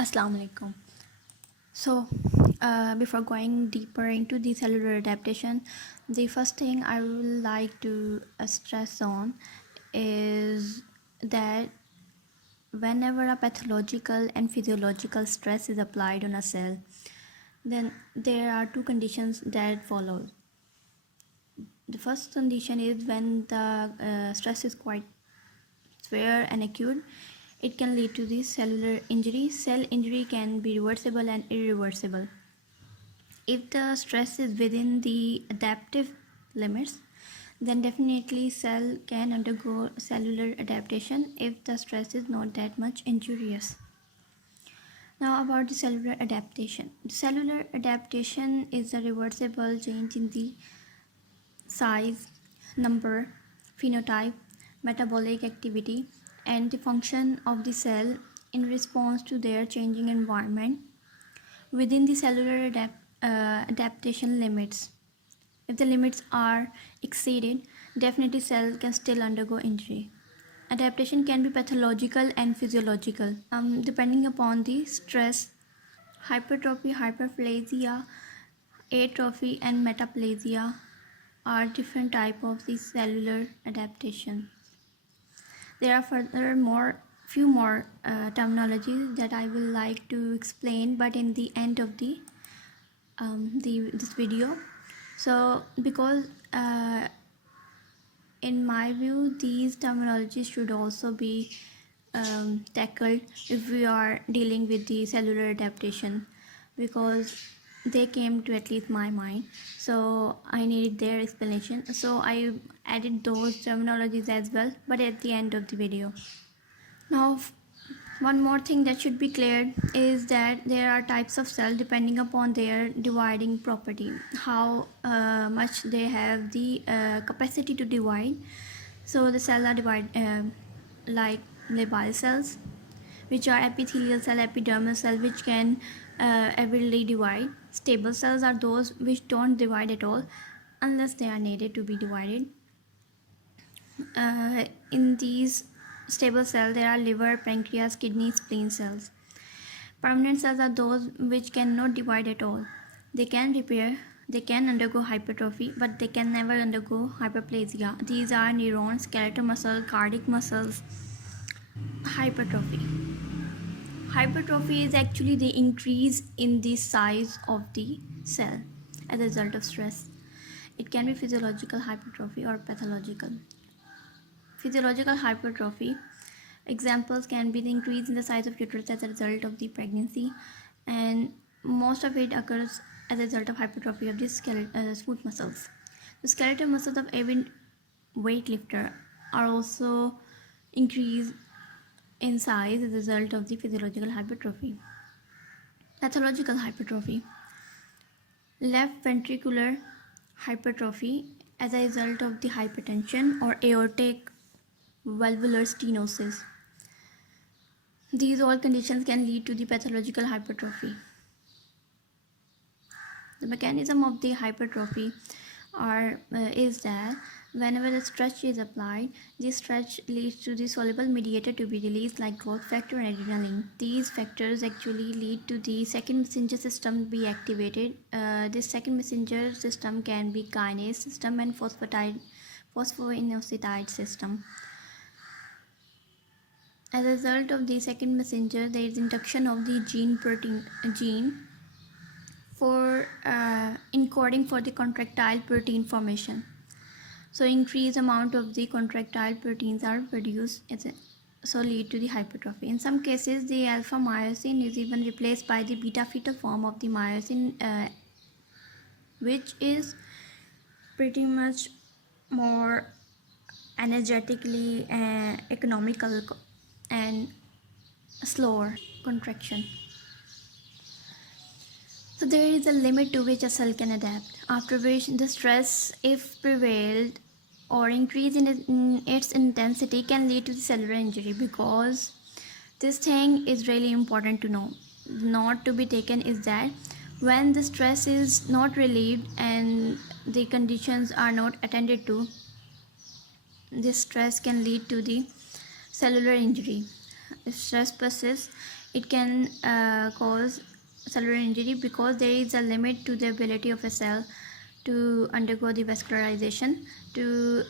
Assalamu alaikum. So, before going deeper into the cellular adaptation, the first thing I would like to stress on is that whenever a pathological and physiological stress is applied on a cell, then there are two conditions that follow. The first condition is when the stress is quite severe and acute, it can lead to the cellular injury. Cell injury can be reversible and irreversible. If the stress is within the adaptive limits, then definitely cell can undergo cellular adaptation if the stress is not that much injurious. Now about the cellular adaptation. The cellular adaptation is a reversible change in the size, number, phenotype, metabolic activity, and the function of the cell in response to their changing environment within the cellular adaptation limits. If the limits are exceeded, definitely cell can still undergo injury. Adaptation can be pathological and physiological, depending upon the stress. Hypertrophy, hyperplasia, atrophy, and metaplasia are different type of the cellular adaptation. There are few more terminologies that I will like to explain, but in the end of this video. So because in my view these terminologies should also be tackled if we are dealing with the cellular adaptation, because they came to at least my mind, so I needed their explanation, so I added those terminologies as well, but at the end of the video. Now one more thing that should be cleared is that there are types of cell depending upon their dividing property, how much they have the capacity to divide. So the cells are divided like labile cells, which are epithelial cell, epidermal cell, which can avidly divide. Stable cells are those which don't divide at all unless they are needed to be divided. In these stable cells, there are liver, pancreas, kidney, spleen cells. Permanent cells are those which cannot divide at all. They can repair, they can undergo hypertrophy, but they can never undergo hyperplasia. These are neurons, skeletal muscle, cardiac muscles. Hypertrophy. Hypertrophy is actually the increase in the size of the cell as a result of stress. It can be physiological hypertrophy or pathological. Physiological hypertrophy examples can be the increase in the size of uterus as a result of the pregnancy, and most of it occurs as a result of hypertrophy of the smooth muscles. The skeletal muscles of avid weightlifter are also increased in size as a result of the physiological hypertrophy. Pathological hypertrophy. Left ventricular hypertrophy as a result of the hypertension or aortic valvular stenosis. These all conditions can lead to the pathological hypertrophy. The mechanism of the hypertrophy is that whenever the stretch is applied, this stretch leads to the soluble mediator to be released like growth factor and adrenaline. These factors actually lead to the second messenger system to be activated. This second messenger system can be kinase system and phosphoinositide system. As a result of the second messenger, there is induction of the gene for encoding for the contractile protein formation. So increased amount of the contractile proteins are produced, so lead to the hypertrophy. In some cases, the alpha myosin is even replaced by the beta fetal form of the myosin, which is pretty much more energetically economical and slower contraction. So there is a limit to which a cell can adapt, after which the stress, if prevailed or increase in its intensity, can lead to the cellular injury. Because this thing is really important to know, not to be taken, is that when the stress is not relieved and the conditions are not attended to, this stress can lead to the cellular injury. If stress persists, it can cause cellular injury because there is a limit to the ability of a cell to undergo the vascularization to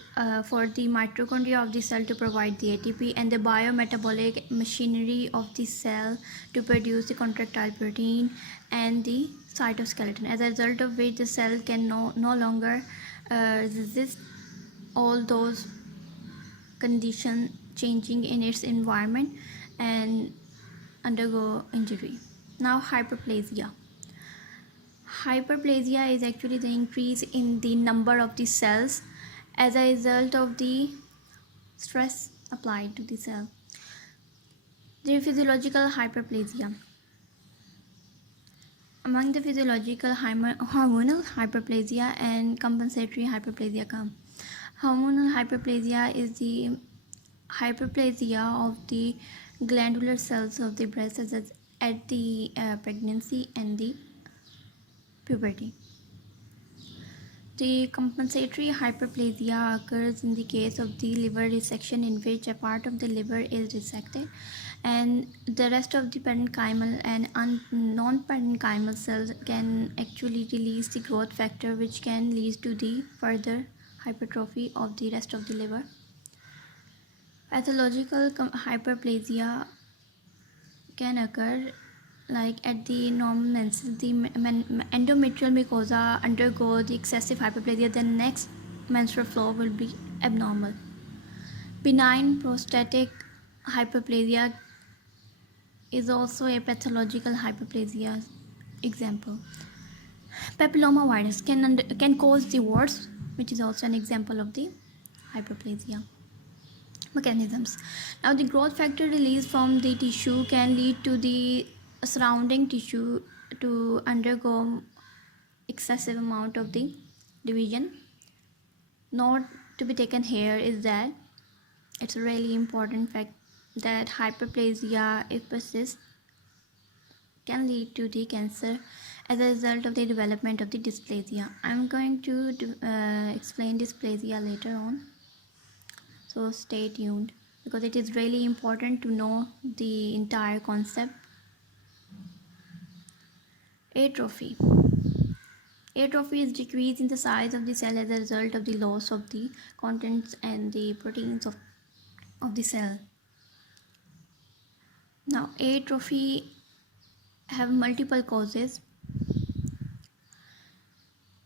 for the mitochondria of the cell to provide the ATP and the biometabolic machinery of the cell to produce the contractile protein and the cytoskeleton, as a result of which the cell can no longer resist all those conditions changing in its environment and undergo injury. Now, hyperplasia. Hyperplasia is actually the increase in the number of the cells as a result of the stress applied to the cell. The physiological hyperplasia. Among the physiological hormonal hyperplasia and compensatory hyperplasia come. Hormonal hyperplasia is the hyperplasia of the glandular cells of the breast at the pregnancy and the puberty. The compensatory hyperplasia occurs in the case of the liver resection, in which a part of the liver is resected and the rest of the parenchymal and non-parenchymal cells can actually release the growth factor, which can lead to the further hypertrophy of the rest of the liver. Pathological hyperplasia can occur like at the normal menses. The endometrial mucosa undergo the excessive hyperplasia, the next menstrual flow will be abnormal. Benign prostatic hyperplasia is also a pathological hyperplasia example. Papillomavirus can cause the warts, which is also an example of the hyperplasia. Mechanisms. Now, the growth factor released from the tissue can lead to the surrounding tissue to undergo excessive amount of the division. Not to be taken here is that it's a really important fact that hyperplasia, if persists, can lead to the cancer as a result of the development of the dysplasia. I'm going to explain dysplasia later on, so stay tuned because it is really important to know the entire concept. Atrophy. Atrophy is decrease in the size of the cell as a result of the loss of the contents and the proteins of the cell. Now, atrophy have multiple causes,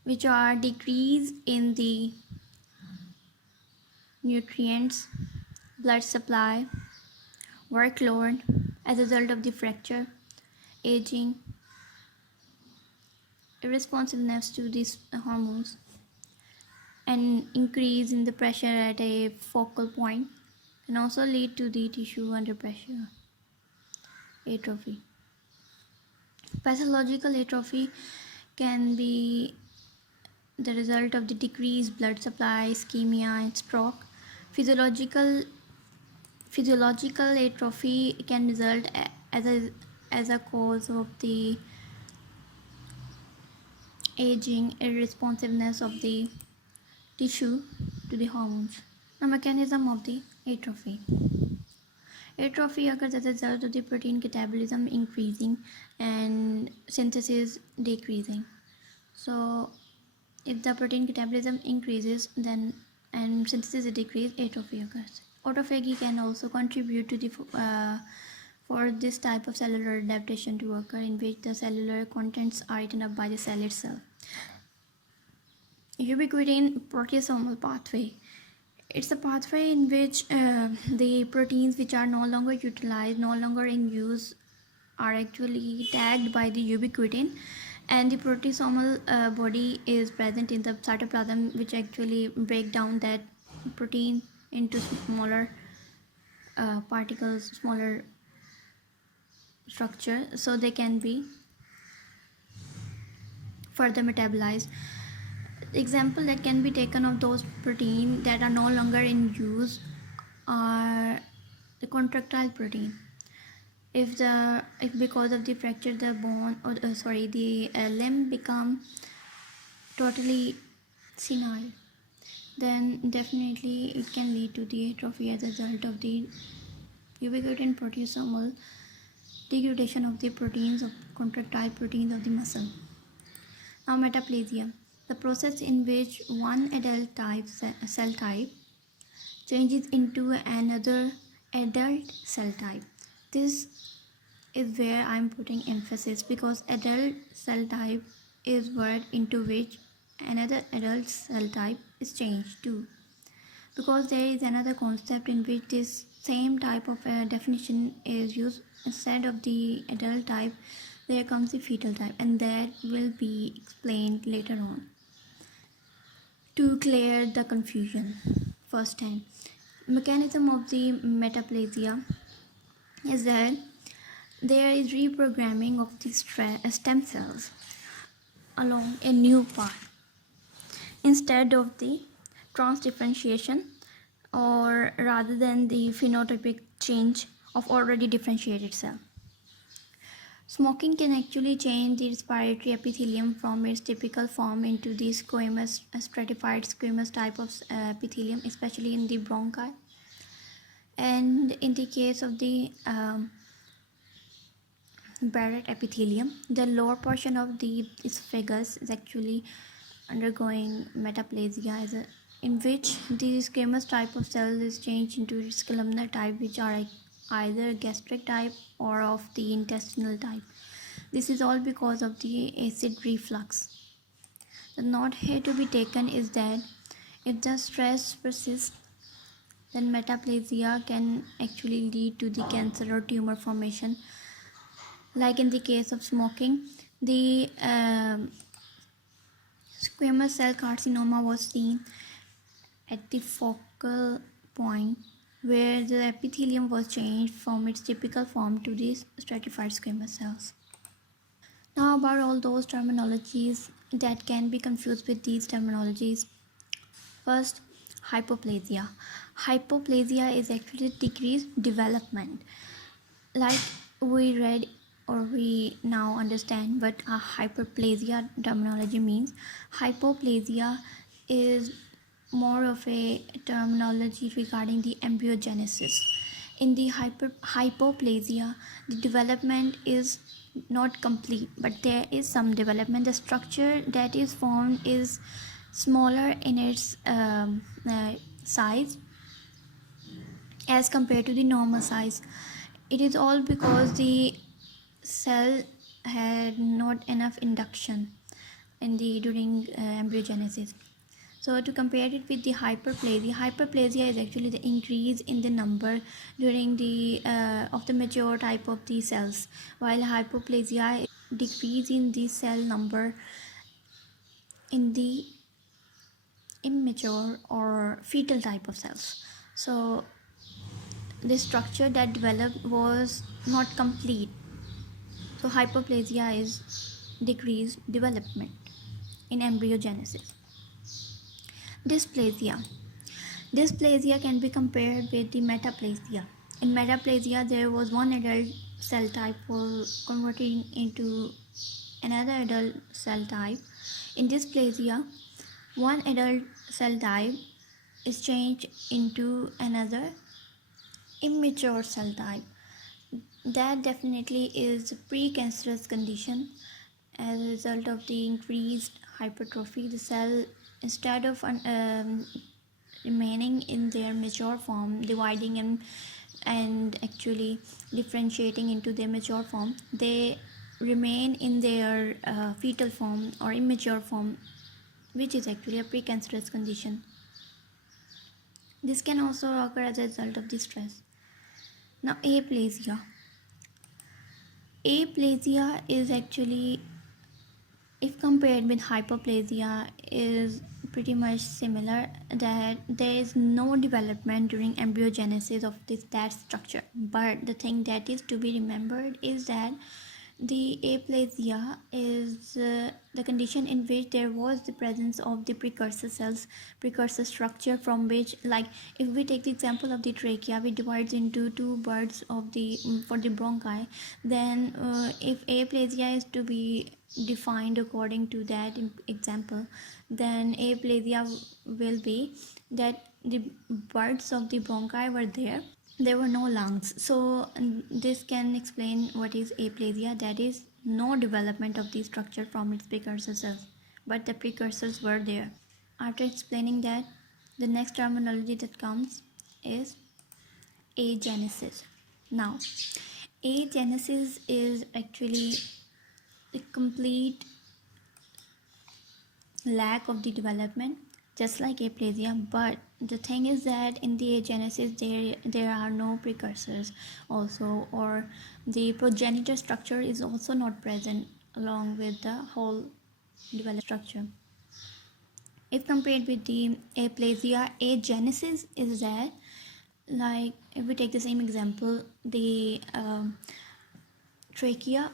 which are decrease in the nutrients, blood supply, workload as a result of the fracture, aging, irresponsiveness to these hormones, and increase in the pressure at a focal point can also lead to the tissue under pressure. Atrophy. Pathological atrophy can be the result of the decreased blood supply, ischemia, and stroke. Physiological atrophy can result as a cause of the aging, irresponsiveness of the tissue to the hormones. The mechanism of the atrophy. Atrophy occurs as a result of the protein catabolism increasing and synthesis decreasing. So, if the protein catabolism increases, then and synthesis decreases, atrophy occurs. Autophagy can also contribute to the for this type of cellular adaptation to occur, in which the cellular contents are eaten up by the cell itself. Ubiquitin proteasomal pathway. It's a pathway in which the proteins which are no longer utilized, no longer in use, are actually tagged by the ubiquitin, and the proteasomal body is present in the cytoplasm, which actually break down that protein into smaller particles, smaller structure, so they can be further metabolized. Example that can be taken of those proteins that are no longer in use are the contractile protein. If because of the fracture the bone or the limb become totally senile, then definitely it can lead to the atrophy as a result of the ubiquitin proteasomal degradation of the proteins of contractile proteins of the muscle. Now metaplasia, the process in which one adult cell type changes into another adult cell type. This is where I'm putting emphasis because adult cell type is word into which another adult cell type is changed to. Because there is another concept in which this same type of definition is used. Instead of the adult type, there comes the fetal type, and that will be explained later on to clear the confusion. First time, mechanism of the metaplasia is that there is reprogramming of the stem cells along a new path instead of the transdifferentiation, or rather than the phenotypic change of already differentiated cell. Smoking can actually change the respiratory epithelium from its typical form into the squamous, stratified squamous type of epithelium, especially in the bronchi. And in the case of the Barrett epithelium, the lower portion of the esophagus is actually undergoing metaplasia, in which the squamous type of cell is changed into its columnar type, which are either gastric type or of the intestinal type. This is all because of the acid reflux. The note here to be taken is that if the stress persists, then metaplasia can actually lead to the cancer or tumor formation. Like in the case of smoking, the squamous cell carcinoma was seen at the focal point where the epithelium was changed from its typical form to these stratified squamous cells. Now about all those terminologies that can be confused with these terminologies. First, hypoplasia. Hypoplasia is actually decreased development. Like we read or we now understand what a hyperplasia terminology means. Hypoplasia is more of a terminology regarding the embryogenesis. In the hypoplasia, the development is not complete, but there is some development. The structure that is formed is smaller in its size as compared to the normal size. It is all because the cell had not enough induction in the during embryogenesis. So to compare it with the hyperplasia is actually the increase in the number during the of the mature type of the cells, while hypoplasia is decrease in the cell number in the immature or fetal type of cells. So the structure that developed was not complete. So hypoplasia is decreased development in embryogenesis. Dysplasia. Dysplasia can be compared with the metaplasia. In metaplasia, there was one adult cell type was converting into another adult cell type. In dysplasia, one adult cell type is changed into another immature cell type. That definitely is a precancerous condition. As a result of the increased hypertrophy, the cell, instead of remaining in their mature form, dividing and actually differentiating into their mature form, they remain in their fetal form or immature form, which is actually a precancerous condition. This can also occur as a result of the stress. Now aplasia. Aplasia is actually, if compared with hypoplasia, is pretty much similar, that there is no development during embryogenesis of that structure. But the thing that is to be remembered is that the aplasia is the condition in which there was the presence of the precursor cells, precursor structure, from which, like if we take the example of the trachea, we divides into two buds of the for the bronchi. Then if aplasia is to be defined according to that example, then aplasia will be that the buds of the bronchi were there, there were no lungs. So this can explain what is aplasia, that is no development of the structure from its precursor cells, but the precursors were there. After explaining that, the next terminology that comes is agenesis. Now, agenesis is actually the complete lack of the development, just like aplasia. But the thing is that in the agenesis there are no precursors also, or the progenitor structure is also not present along with the whole developed structure. If compared with the aplasia, agenesis is that, like if we take the same example, the trachea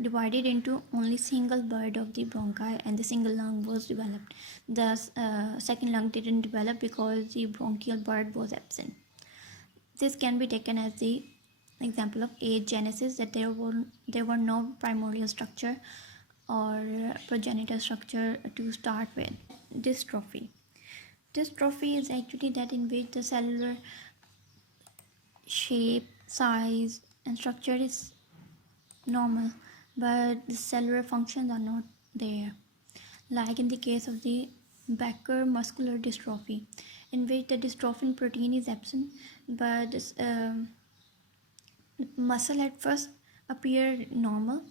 divided into only single bud of the bronchi and the single lung was developed. The second lung didn't develop because the bronchial bud was absent. This can be taken as the example of agenesis, that there were no primordial structure or progenitor structure to start with. Dystrophy. Dystrophy is actually that in which the cellular shape, size, and structure is normal, but the cellular functions are not there. Like in the case of the Becker muscular dystrophy, in which the dystrophin protein is absent, but this, muscle at first appear normal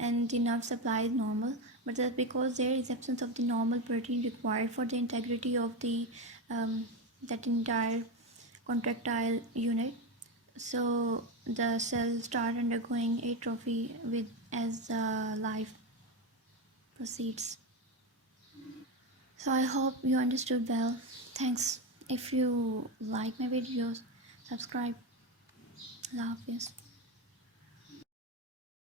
and the nerve supply is normal, but that's because there is absence of the normal protein required for the integrity of the that entire contractile unit. So the cells start undergoing atrophy with as life proceeds. So I hope you understood well. Thanks. If you like my videos, subscribe. Love, yes.